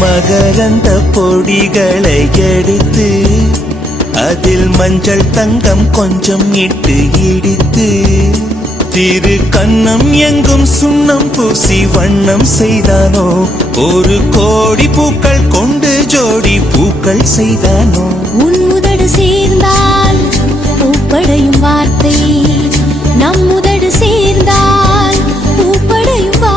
மகரந்த பொடிகளை எடுத்து அதில் மஞ்சள் தங்கம் கொஞ்சம் இட்டு இடித்து திரு கண்ணம் எங்கும் சுண்ணம் பூசி வண்ணம் செய்தானோ ஒரு கோடி பூக்கள் கொண்டு ஜோடி பூக்கள் செய்தானோ உன் உதடு சேர்ந்தால் பூப்படையும் வார்த்தை